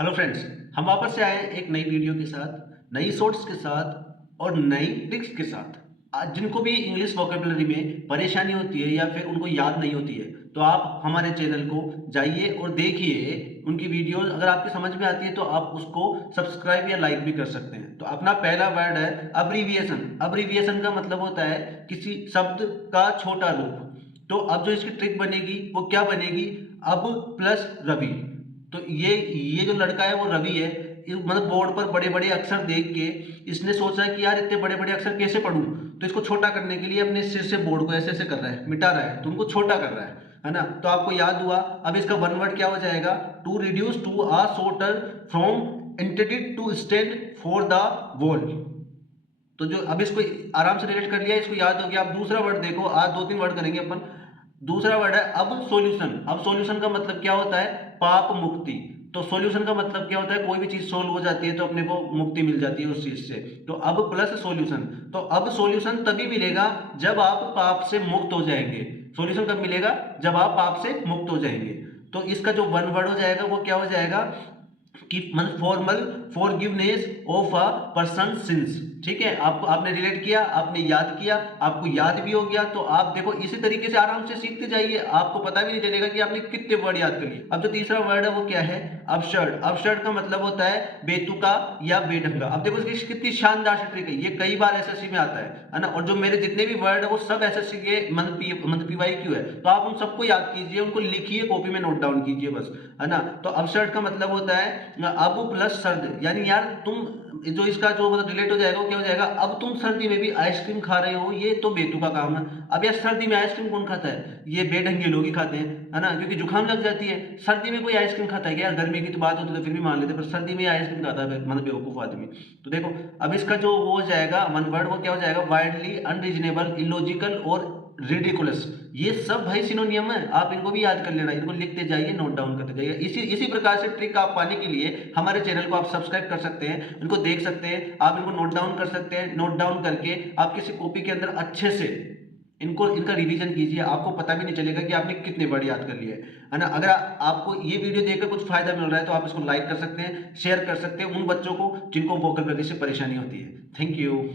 Hello friends, हम वापस से आए एक नई वीडियो के साथ, नई शॉर्ट्स के साथ और नई ट्रिक्स के साथ। आज जिनको भी इंग्लिश वोकेबलरी में परेशानी होती है या फिर उनको याद नहीं होती है, तो आप हमारे चैनल को जाइए और देखिए उनकी वीडियो। अगर आपकी समझ में आती है तो आप उसको सब्सक्राइब या लाइक भी कर सकते हैं। तो अपना पहला वर्ड है अब्रीविएशन। अब्रीविएशन का मतलब होता है किसी शब्द का छोटा रूप। तो अब जो इसकी ट्रिक बनेगी वो क्या बनेगी, अब प्लस रवि। तो ये जो लड़का है वो रवि है। मतलब बोर्ड पर बड़े बड़े अक्षर देख के इसने सोचा कि यार इतने बड़े बड़े अक्षर कैसे पढूं, तो इसको छोटा करने के लिए अपने सिर से बोर्ड को ऐसे ऐसे कर रहा है, मिटा रहा है, तो उनको छोटा कर रहा है ना। तो आपको याद हुआ। अब इसका वन वर्ड क्या हो जाएगा, to reduce to a shorter from intended to stand for the wall. तो जो अब इसको आराम से रिलेट कर लिया, इसको याद हो गया। आप दूसरा वर्ड देखो, आज दो तीन वर्ड करेंगे अपन। दूसरा वर्ड है अब सॉल्यूशन। अब सॉल्यूशन का मतलब क्या होता है, पाप मुक्ति। तो सॉल्यूशन का मतलब क्या होता है, कोई भी चीज सोल्व हो जाती है तो अपने को मुक्ति मिल जाती है उस चीज से। तो अब प्लस सॉल्यूशन। तो अब सॉल्यूशन तभी मिलेगा जब आप पाप से मुक्त हो जाएंगे। सॉल्यूशन कब मिलेगा, जब आप पाप से मुक्त हो जाएंगे। तो इसका जो वन वर्ड हो जाएगा वो क्या हो जाएगा कि मतलब formal forgiveness of a person since. ठीक है, आपको आपने रिलेट किया, आपने याद किया, आपको याद भी हो गया। तो आप देखो इसी तरीके से आराम से सीखते जाइए, आपको पता भी नहीं चलेगा कि आपने कितने वर्ड याद कर लिए। अब जो तीसरा वर्ड है वो क्या है, अपशर्ड। अपशर्ड का मतलब होता है बेतुका या बेढंगा। अब देखो इसकी कितनी शानदार सी ट्रिक है, ये कई बार एसएससी में आता है ना। और जो मेरे जितने भी वर्ड है वो सब एसएससी के मतलब पीवाईक्यू है। तो आप उन सबको याद कीजिए, उनको लिखिए, कॉपी में नोट डाउन कीजिए बस, है ना। तो अपशर्ड का मतलब होता है अब प्लस सर्द, यानी यार तुम जो इसका जो मतलब रिलेट हो जाएगा वो क्या हो जाएगा, अब तुम सर्दी में भी आइसक्रीम खा रहे हो, ये तो बेतुका काम है। अब यार सर्दी में आइसक्रीम कौन खाता है, ये बेढंगे लोग ही खाते हैं, है ना, क्योंकि जुकाम लग जाती है। सर्दी में कोई आइसक्रीम खाता है क्या, यार गर्मी की तो बात होती तो फिर भी मान लेते, पर सर्दी में आइसक्रीम खाता है मतलब बेवकूफ आदमी। तो देखो अब इसका जो वो हो जाएगा वन वर्ड, वो क्या हो जाएगा, वाइडली, अनरीजनेबल, इलॉजिकल और रिडिकुलस। ये सब भाई सिनोनियम है, आप इनको भी याद कर लेना, इनको लिखते जाइए, नोट डाउन करते जाइए। इसी इसी प्रकार से ट्रिक आप पाने के लिए हमारे चैनल को आप सब्सक्राइब कर सकते हैं, इनको देख सकते हैं, आप इनको नोट डाउन कर सकते हैं। नोट डाउन करके आप किसी कॉपी के अंदर अच्छे से इनका रिवीजन कीजिए, आपको पता भी नहीं चलेगा कि आपने कितने वर्ड याद कर लिए, है ना। अगर आपको ये वीडियो देखकर कुछ फायदा मिल रहा है तो आप इसको लाइक कर सकते हैं, शेयर कर सकते हैं उन बच्चों को जिनको वोकैबुलरी से परेशानी होती है। Thank you.